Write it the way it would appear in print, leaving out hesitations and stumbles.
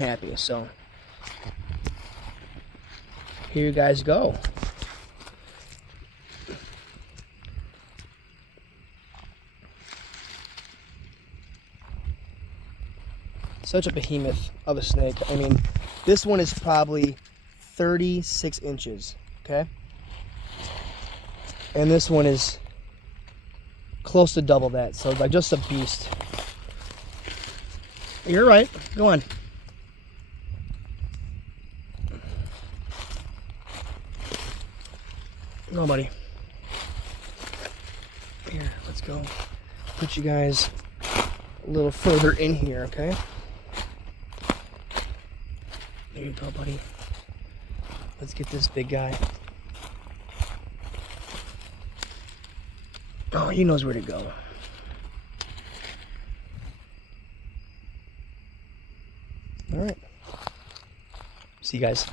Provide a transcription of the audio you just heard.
happy. So here you guys go. Such a behemoth of a snake. I mean, this one is probably 36 inches, okay? And this one is close to double that, so like just a beast. You're right, go on. No, buddy. Here, let's go. Put you guys a little further in here, okay? There you go, buddy. Let's get this big guy. Oh, he knows where to go. All right. See you guys.